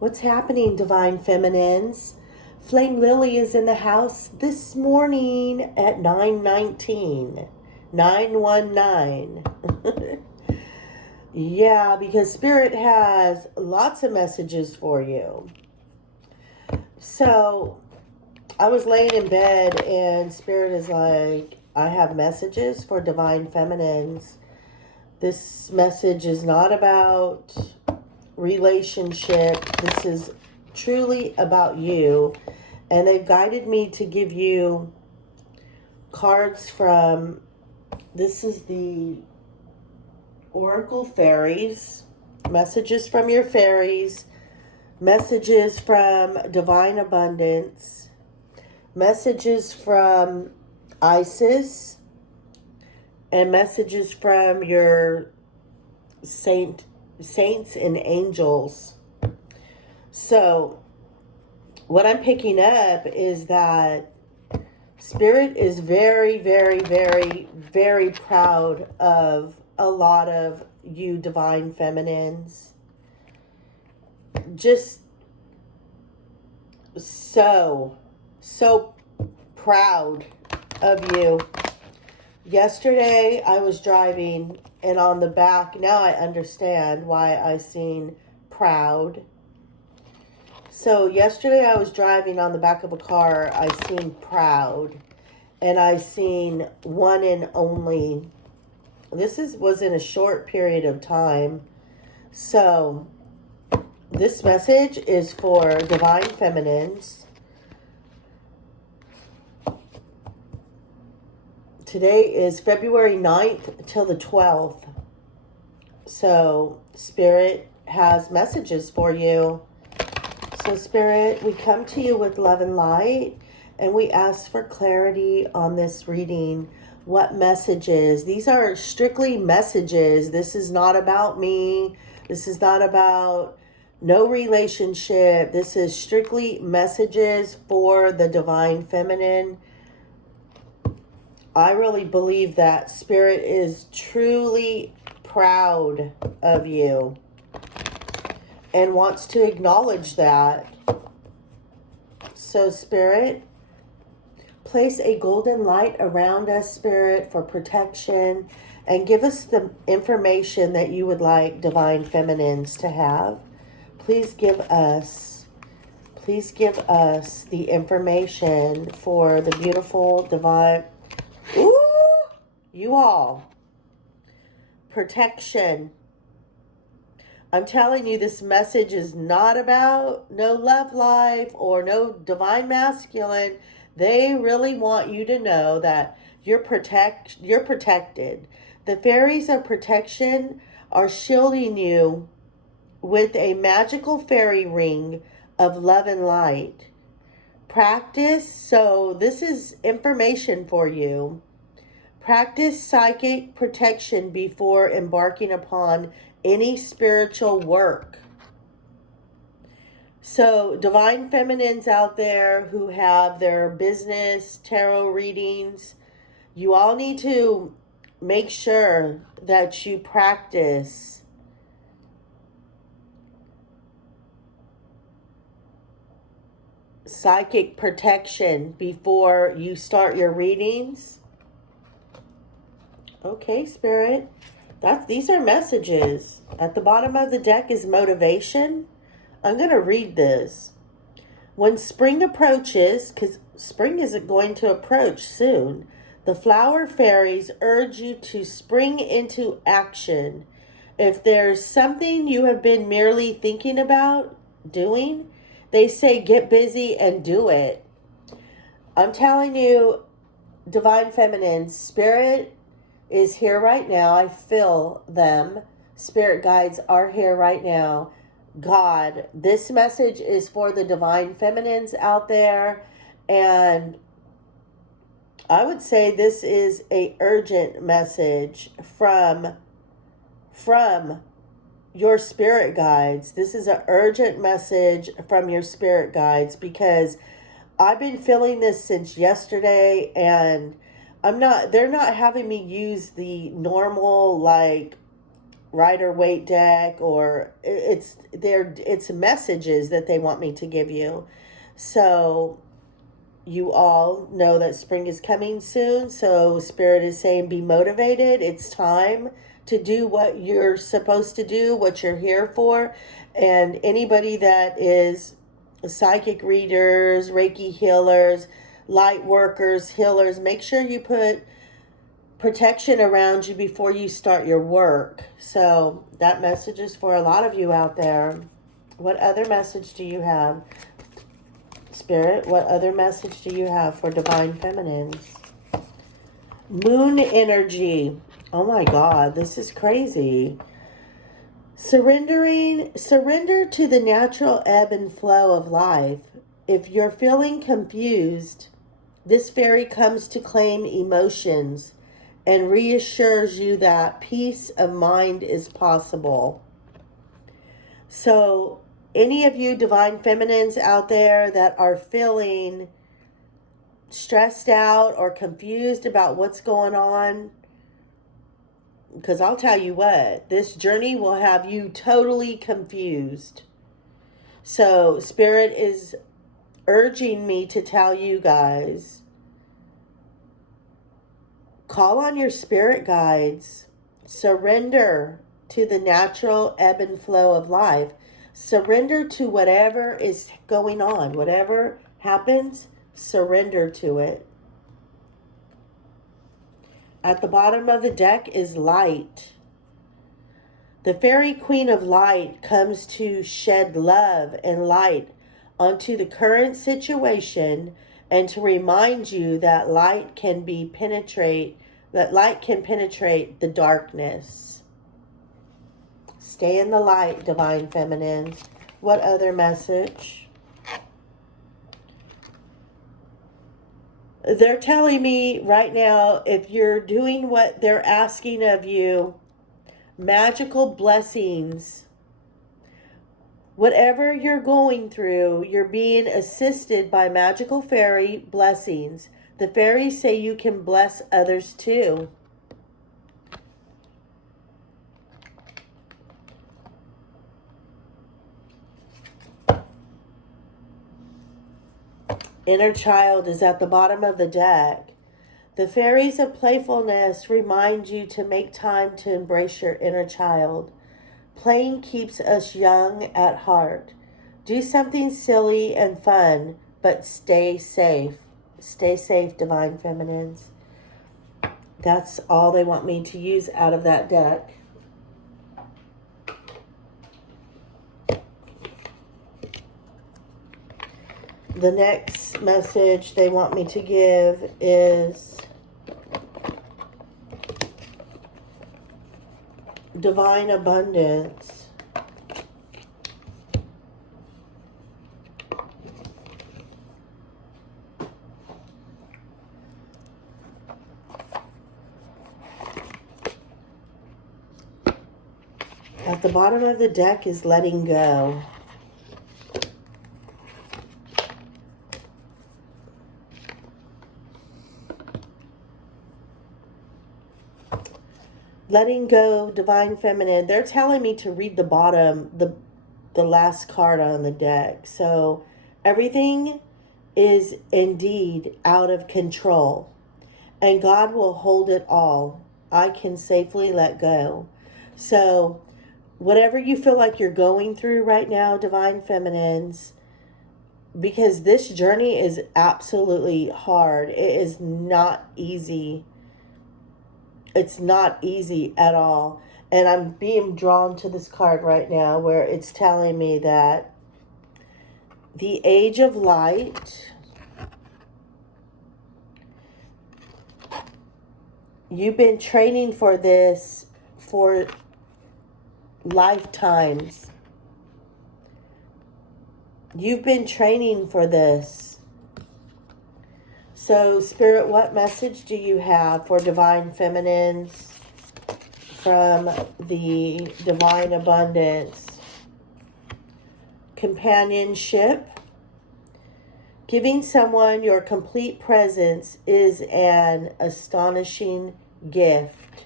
What's happening, Divine Feminines? Flame Lily is in the house this morning at 9:19. 919. Yeah, because Spirit has lots of messages for you. So, I was laying in bed and Spirit is like, I have messages for Divine Feminines. This message is not about relationship. This is truly about you. And they've guided me to give you cards from, this is the Oracle Fairies, messages from your fairies, messages from Divine Abundance, messages from Isis, and messages from your saints and angels. So what I'm picking up is that Spirit is very, very, very, very proud of a lot of you Divine Feminines. Just so proud of you. Yesterday I was driving and on the back, now I understand why I seen proud. So yesterday I was driving on the back of a car, I seen proud, and I seen one and only. This was in a short period of time. So this message is for Divine Feminines. Today is February 9th till the 12th. So Spirit has messages for you. So Spirit, we come to you with love and light, and we ask for clarity on this reading. What messages? These are strictly messages. This is not about me. This is not about no relationship. This is strictly messages for the Divine Feminine. I really believe that Spirit is truly proud of you and wants to acknowledge that. So Spirit, place a golden light around us, Spirit, for protection, and give us the information that you would like Divine Feminines to have. Please give us the information for the beautiful Divine, you all, protection. I'm telling you, this message is not about no love life or no Divine Masculine. They really want you to know that you're protected. The fairies of protection are shielding you with a magical fairy ring of love and light. Practice, so this is information for you. Practice psychic protection before embarking upon any spiritual work. So Divine Feminines out there who have their business tarot readings, you all need to make sure that you practice psychic protection before you start your readings. Okay, Spirit. These are messages. At the bottom of the deck is motivation. I'm going to read this. When spring approaches, because spring isn't going to approach soon, the flower fairies urge you to spring into action. If there's something you have been merely thinking about doing, they say get busy and do it. I'm telling you, Divine Feminine, Spirit is here right now. I feel them. Spirit guides are here right now. God, this message is for the Divine Feminines out there, and I would say this is a urgent message from your spirit guides. This is an urgent message from your spirit guides, because I've been feeling this since yesterday, and they're not having me use the normal, like, Rider-Waite deck, or it's messages that they want me to give you. So you all know that spring is coming soon. So Spirit is saying be motivated. It's time to do what you're supposed to do, what you're here for. And anybody that is psychic readers, Reiki healers, light workers, healers, make sure you put protection around you before you start your work. So that message is for a lot of you out there. What other message do you have, Spirit? What other message do you have for Divine Feminines? Moon energy. Oh my God, this is crazy. Surrender to the natural ebb and flow of life. If you're feeling confused, this fairy comes to claim emotions and reassures you that peace of mind is possible. So, any of you Divine Feminines out there that are feeling stressed out or confused about what's going on, because I'll tell you what, this journey will have you totally confused. So Spirit is urging me to tell you guys, call on your spirit guides. Surrender to the natural ebb and flow of life. Surrender to whatever is going on. Whatever happens, surrender to it. At the bottom of the deck is light. The Fairy Queen of Light comes to shed love and light onto the current situation and to remind you that light can penetrate the darkness. Stay in the light, Divine Feminines. What other message? They're telling me right now, if you're doing what they're asking of you, magical blessings. Whatever you're going through, you're being assisted by magical fairy blessings. The fairies say you can bless others too. Inner child is at the bottom of the deck. The fairies of playfulness remind you to make time to embrace your inner child. Playing keeps us young at heart. Do something silly and fun, but stay safe. Stay safe, Divine Feminines. That's all they want me to use out of that deck. The next message they want me to give is divine abundance. At the bottom of the deck is letting go. Letting go, Divine Feminine. They're telling me to read the bottom, the last card on the deck. So everything is indeed out of control, and God will hold it all. I can safely let go. So whatever you feel like you're going through right now, Divine Feminines, because this journey is absolutely hard. It is not easy. It's not easy at all. And I'm being drawn to this card right now where it's telling me that the age of light, you've been training for this for lifetimes. You've been training for this. So, Spirit, what message do you have for Divine Feminines from the Divine Abundance? Companionship. Giving someone your complete presence is an astonishing gift.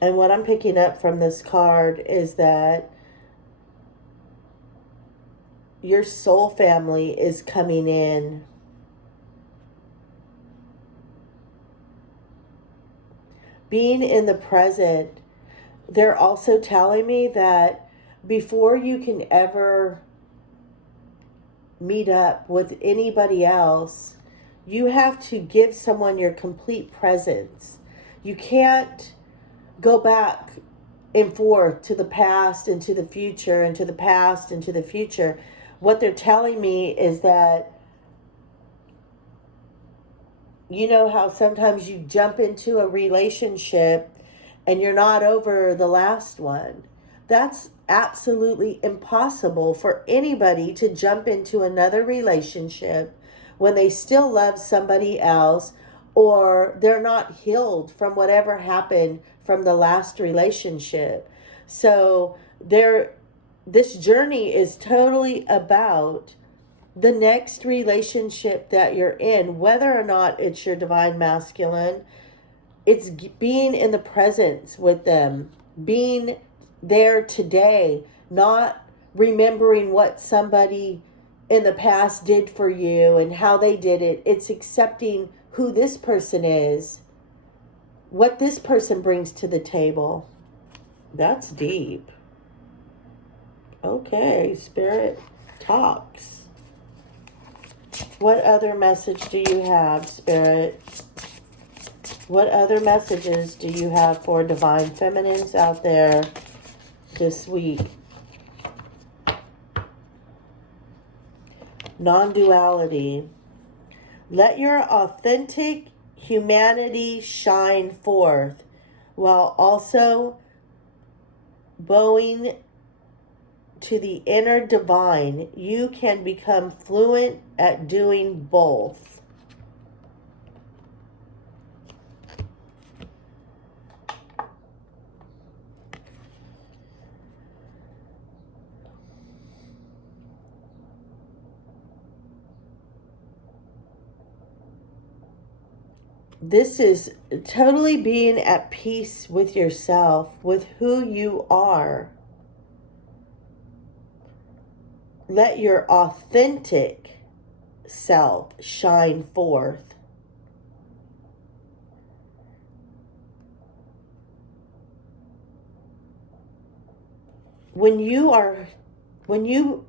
And what I'm picking up from this card is that your soul family is coming in. Being in the present, they're also telling me that before you can ever meet up with anybody else, you have to give someone your complete presence. You can't go back and forth to the past and to the future and to the past and to the future. What they're telling me is that, you know how sometimes you jump into a relationship and you're not over the last one. That's absolutely impossible for anybody to jump into another relationship when they still love somebody else, or they're not healed from whatever happened from the last relationship. So this journey is totally about the next relationship that you're in, whether or not it's your divine masculine. It's being in the presence with them, being there today, not remembering what somebody in the past did for you and how they did it. It's accepting who this person is, what this person brings to the table. That's deep. Okay, Spirit talks. What other message do you have, Spirit? What other messages do you have for divine feminines out there this week? Non-duality. Let your authentic humanity shine forth while also bowing to the inner divine. You can become fluent at doing both. This is totally being at peace with yourself, with who you are. Let your authentic self shine forth. When you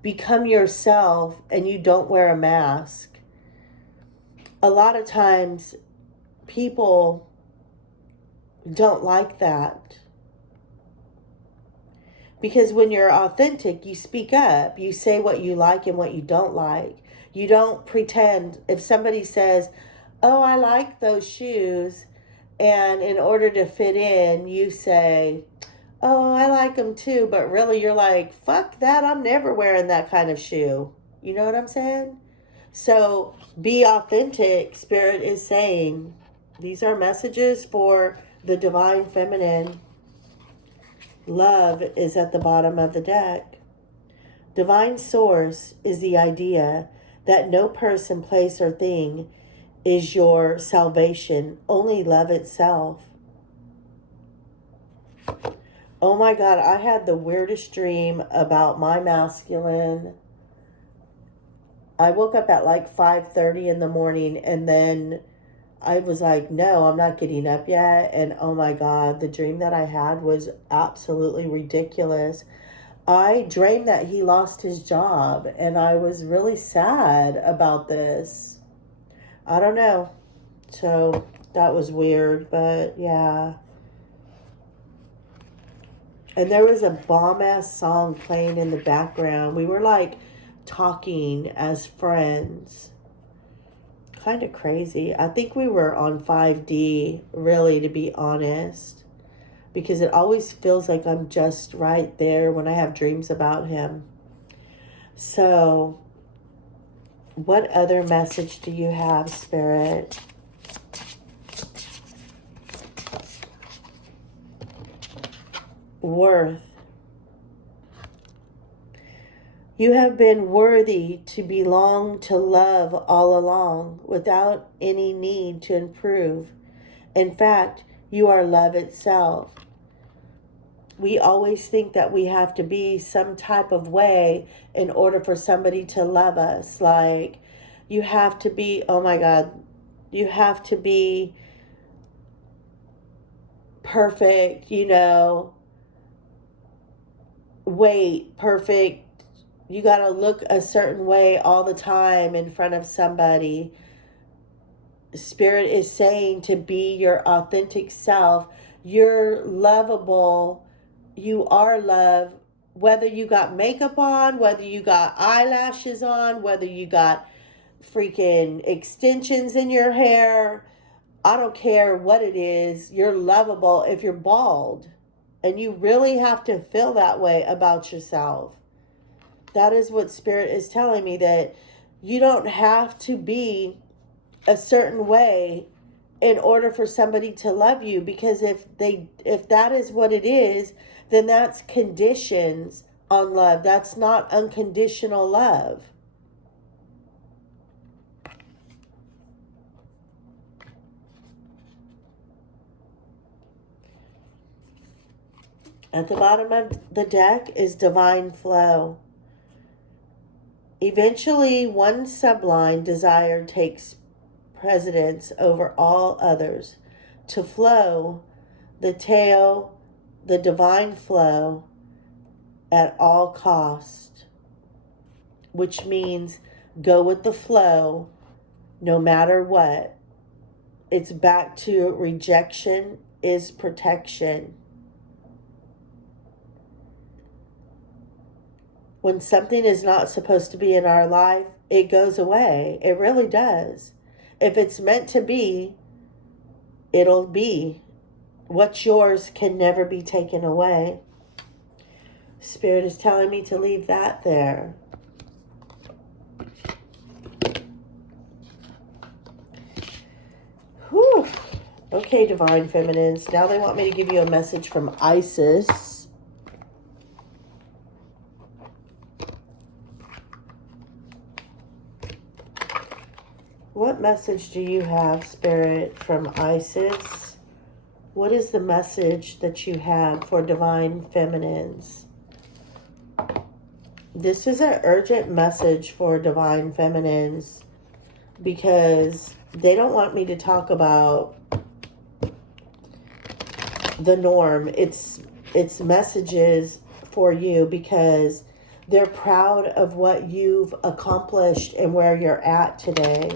become yourself and you don't wear a mask, a lot of times people don't like that. Because when you're authentic, you speak up. You say what you like and what you don't like. You don't pretend. If somebody says, oh, I like those shoes, and in order to fit in, you say, oh, I like them too, but really you're like, fuck that, I'm never wearing that kind of shoe. You know what I'm saying? So be authentic, Spirit is saying. These are messages for the divine feminine. Love is at the bottom of the deck. Divine source is the idea that no person, place, or thing is your salvation, only love itself. Oh my God, I had the weirdest dream about my masculine. I woke up at like 5:30 in the morning, and then I was like, no, I'm not getting up yet. And oh my God, the dream that I had was absolutely ridiculous. I dreamed that he lost his job, and I was really sad about this. I don't know. So that was weird, but yeah. And there was a bomb-ass song playing in the background. We were like talking as friends. Kind of crazy. I think we were on 5D, really, to be honest. Because it always feels like I'm just right there when I have dreams about him. So, what other message do you have, Spirit? Worth. You have been worthy to belong to love all along without any need to improve. In fact, You are love itself. We always think that we have to be some type of way in order for somebody to love us. Like, you have to be, oh my God, you have to be perfect, weight, perfect. You got to look a certain way all the time in front of somebody. Spirit is saying to be your authentic self. You're lovable. You are love. Whether you got makeup on, whether you got eyelashes on, whether you got freaking extensions in your hair, I don't care what it is. You're lovable if you're bald. And you really have to feel that way about yourself. That is what Spirit is telling me, that you don't have to be a certain way in order for somebody to love you, because if that is what it is, then that's conditions on love. That's not unconditional love. At the bottom of the deck is divine flow. Eventually, one sublime desire takes precedence over all others. To flow, the tail, the divine flow at all cost, which means go with the flow no matter what. It's back to rejection is protection. When something is not supposed to be in our life, it goes away. It really does. If it's meant to be, it'll be. What's yours can never be taken away. Spirit is telling me to leave that there. Whew. Okay, Divine Feminines. Now they want me to give you a message from Isis. What message do you have, Spirit, from Isis? What is the message that you have for Divine Feminines? This is an urgent message for Divine Feminines because they don't want me to talk about the norm. It's messages for you because they're proud of what you've accomplished and where you're at today.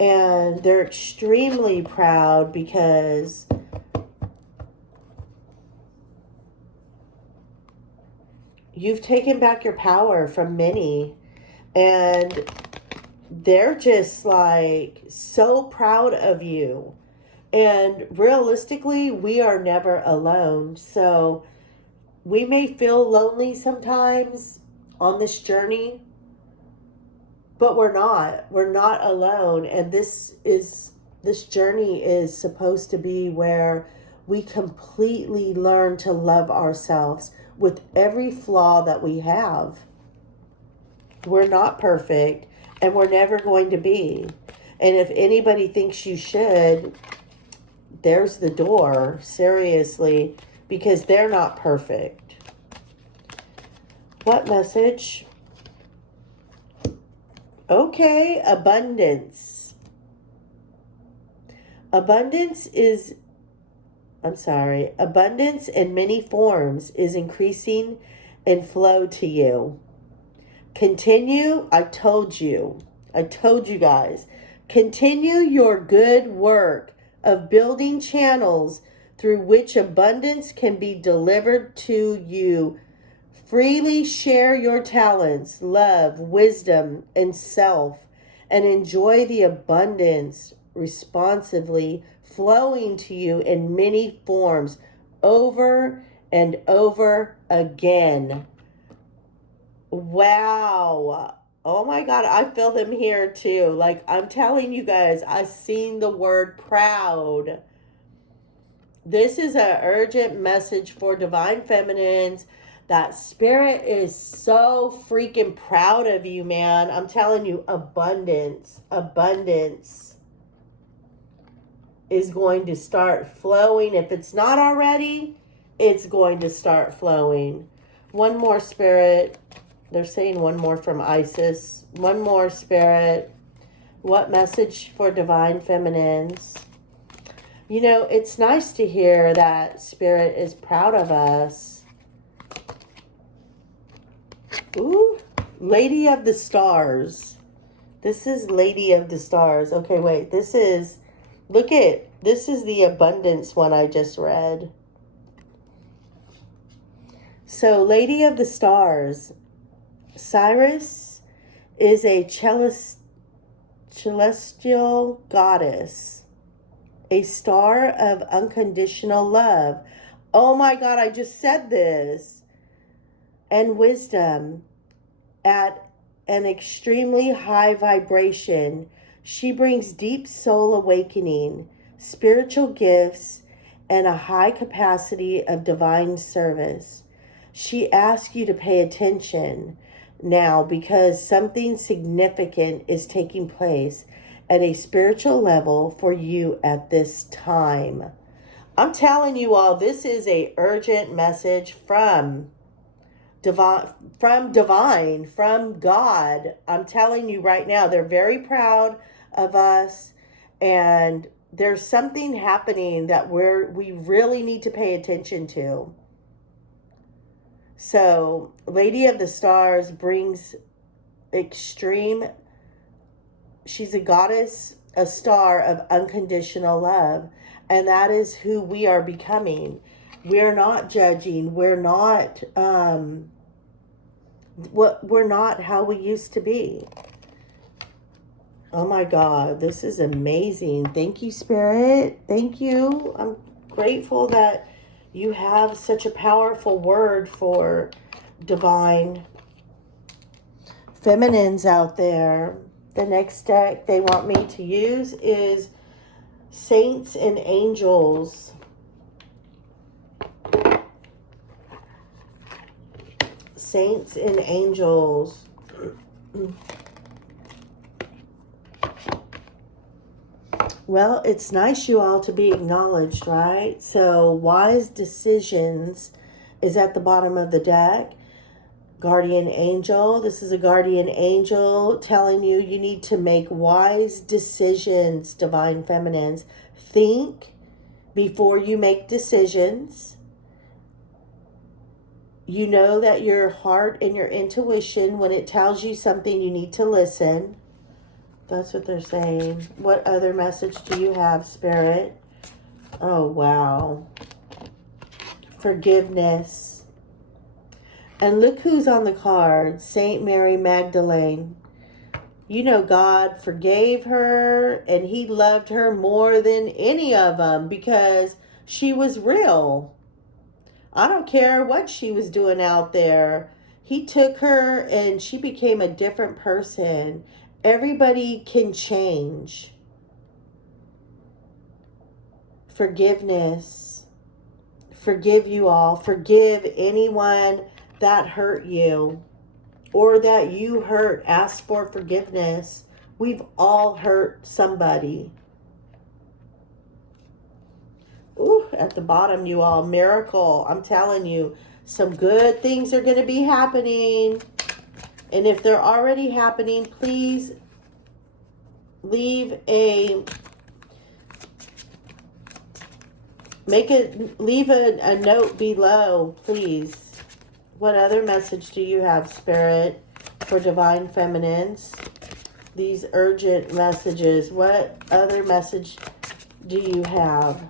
And they're extremely proud because you've taken back your power from many. And they're just like so proud of you. And realistically, we are never alone. So we may feel lonely sometimes on this journey, but we're not. We're not alone. And this journey is supposed to be where we completely learn to love ourselves with every flaw that we have. We're not perfect, and we're never going to be. And if anybody thinks you should, there's the door, seriously, because they're not perfect. What message? Okay, abundance. Abundance in many forms is increasing in flow to you. Continue, I told you guys, continue your good work of building channels through which abundance can be delivered to you. Freely share your talents, love, wisdom, and self, and enjoy the abundance responsively flowing to you in many forms over and over again. Wow. Oh my God, I feel them here too. Like, I'm telling you guys, I've seen the word proud. This is an urgent message for Divine Feminines. That Spirit is so freaking proud of you, man. I'm telling you, abundance is going to start flowing. If it's not already, it's going to start flowing. One more, Spirit. They're saying one more from Isis. One more, Spirit. What message for Divine Feminines? You know, it's nice to hear that Spirit is proud of us. Ooh, Lady of the Stars. This is Lady of the Stars. Okay, wait. This is the abundance one I just read. So, Lady of the Stars. Cyrus is a celestial goddess, a star of unconditional love. Oh my God, I just said this. And wisdom at an extremely high vibration. She brings deep soul awakening, spiritual gifts, and a high capacity of divine service. She asks you to pay attention now because something significant is taking place at a spiritual level for you at this time. I'm telling you all, this is a urgent message from divine, from God. I'm telling you right now, they're very proud of us, and there's something happening that we really need to pay attention to. So, Lady of the Stars brings extreme, she's a goddess, a star of unconditional love. And that is who we are becoming. We're not judging. We're not, we're not how we used to be. Oh my God, this is amazing. Thank you, Spirit. Thank you. I'm grateful that you have such a powerful word for divine feminines out there. The next deck they want me to use is Saints and Angels. Saints and Angels. Well, it's nice you all to be acknowledged, right? So, wise decisions is at the bottom of the deck. Guardian angel. This is a guardian angel telling you you need to make wise decisions, divine feminines. Think before you make decisions. You know that your heart and your intuition, when it tells you something, you need to listen. That's what they're saying. What other message do you have, Spirit? Oh, wow. Forgiveness. And look who's on the card. Saint Mary Magdalene. You know, God forgave her and he loved her more than any of them because she was real. I don't care what she was doing out there. He took her and she became a different person. Everybody can change. Forgiveness. Forgive you all. Forgive anyone that hurt you or that you hurt. Ask for forgiveness. We've all hurt somebody. Ooh, at the bottom, you all, miracle. I'm telling you, some good things are going to be happening. And if they're already happening, please leave a note below, please. What other message do you have, Spirit, for divine feminines? These urgent messages. What other message do you have?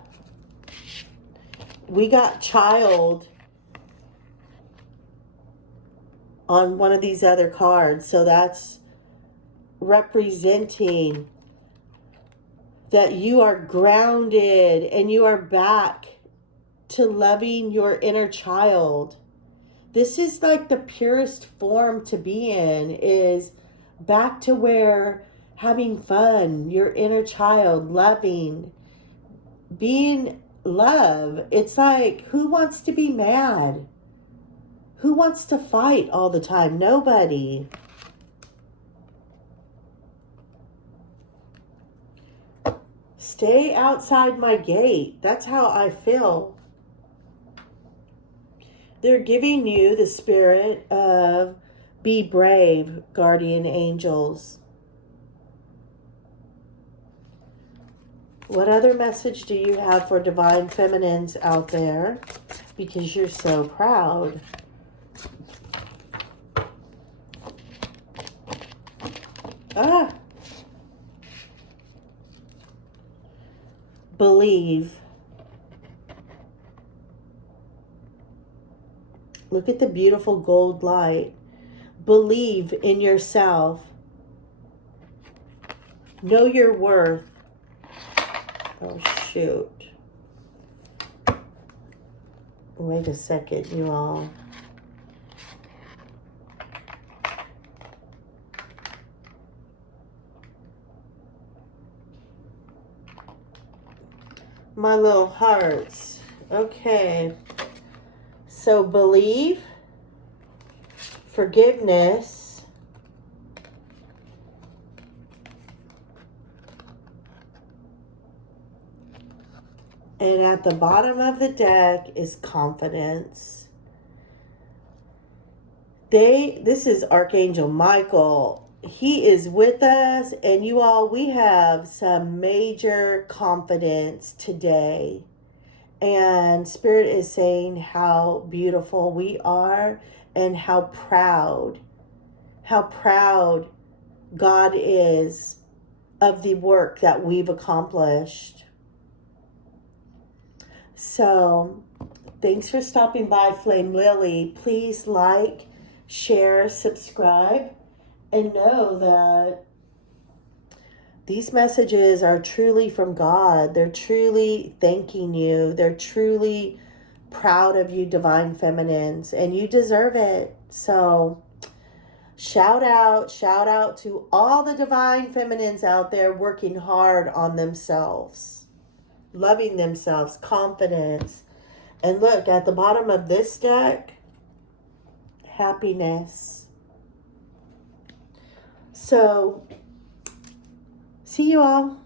We got child on one of these other cards. So that's representing that you are grounded and you are back to loving your inner child. This is like the purest form to be in, is back to where having fun, your inner child, loving, being love. It's like, who wants to be mad? Who wants to fight all the time? Nobody. Stay outside my gate. That's how I feel. They're giving you the spirit of be brave, guardian angels. What other message do you have for divine feminines out there? Because you're so proud. Believe. Look at the beautiful gold light. Believe in yourself. Know your worth. Oh, shoot. Wait a second, you all. My little hearts. Okay. So believe, forgiveness, and at the bottom of the deck is confidence. This is Archangel Michael. He is with us, and you all, we have some major confidence today. And Spirit is saying how beautiful we are and how proud God is of the work that we've accomplished. So, thanks for stopping by, Flame Lily. Please like, share, subscribe, and know that these messages are truly from God. They're truly thanking you. They're truly proud of you, divine feminines, and you deserve it. So shout out to all the divine feminines out there working hard on themselves, loving themselves, confidence. And look, at the bottom of this deck, happiness. So see you all.